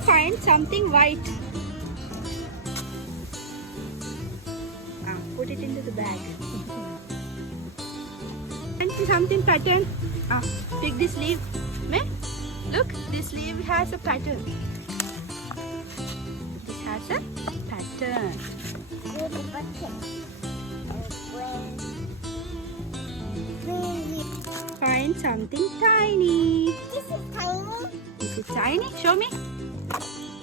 Find something white. Put it into the bag. Find something pattern. Pick this leaf. Look, this leaf has a pattern. This has a pattern. Find something tiny. This is tiny. Is it tiny? Show me.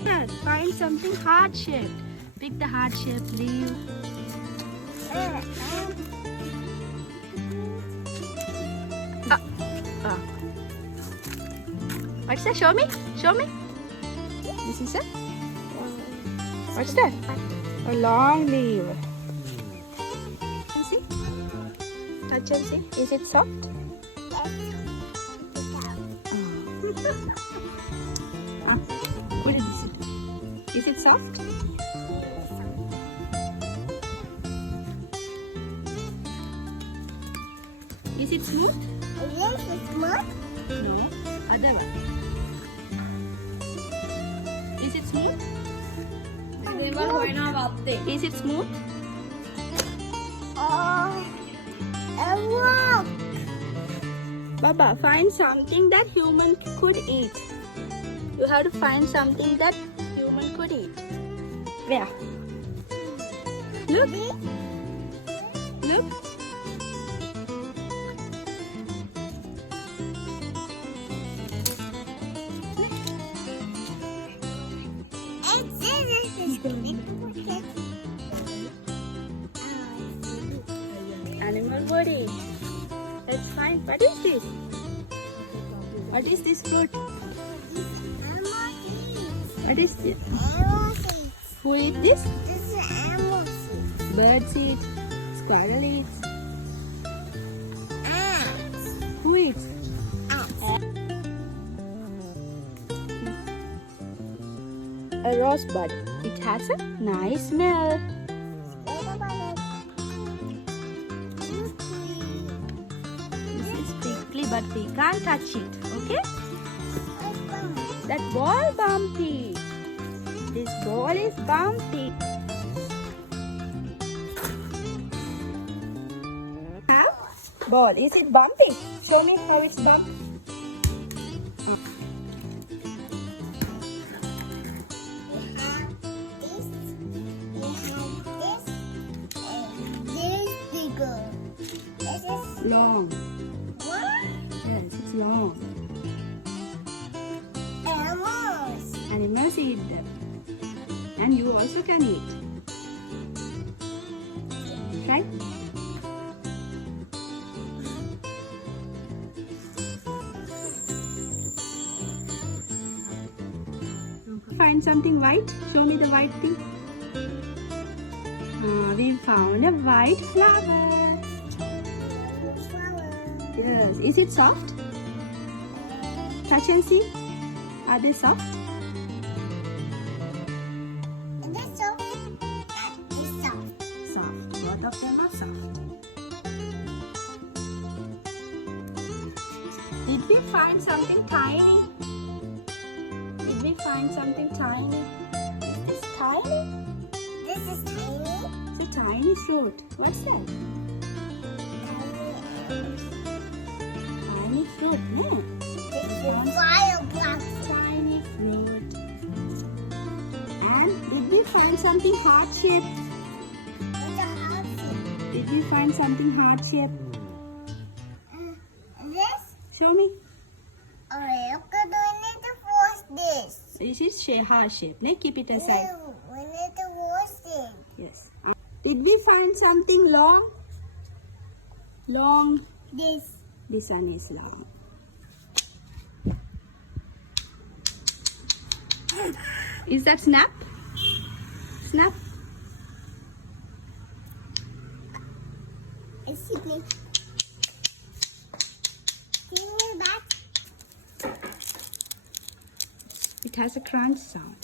Here, find something heart-shaped. Pick the heart-shaped leaf. What's that? Show me. Show me. This is a... What's that? A long leaf. See? Touch and see. Is it soft? What is it? Is it soft? Is it smooth? Yes, it's smooth. No. Other one. Is it smooth? Is it smooth? Oh, a rock. Baba, find something that human could eat. You have to find something that human could eat. Where? Look. Look. Animal body. Let's find. What is this? What is this fruit? What is this? Who eat this? This is animal seeds. Birds eat. Squirrel eats. Ants. Who eats? Ants. A rosebud. It has a nice smell. This is prickly, but we can't touch it. Okay? That ball bumpy. This ball is bumpy. Ball. Is it bumpy? Show me how it's bumpy. Long. What? Yes, it's long. Animals. Animals eat them. And you also can eat. Try. Find something white. Show me the white thing. We found a white flower. Yes. Is it soft? Touch and see. Are they soft? This soft. It's soft. Soft. Both of them are soft. Did we find something tiny? Did we find something tiny? Is this tiny? This is tiny. It's a tiny fruit. What's that? Tiny fruit, yeah. This is fireworks. Tiny fruit. And did we find something heart-shaped? It's a house. Did we find something heart-shaped? This? Show me. Alright, okay, we need to wash this. This is heart-shaped. Let's keep it aside. No, we need to wash it. Yes. Did we find something long? Long. This. This one is long. Is that snap? Snap. It's sitting. Give me back. It has a crunch sound.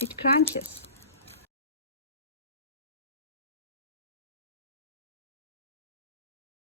It crunches.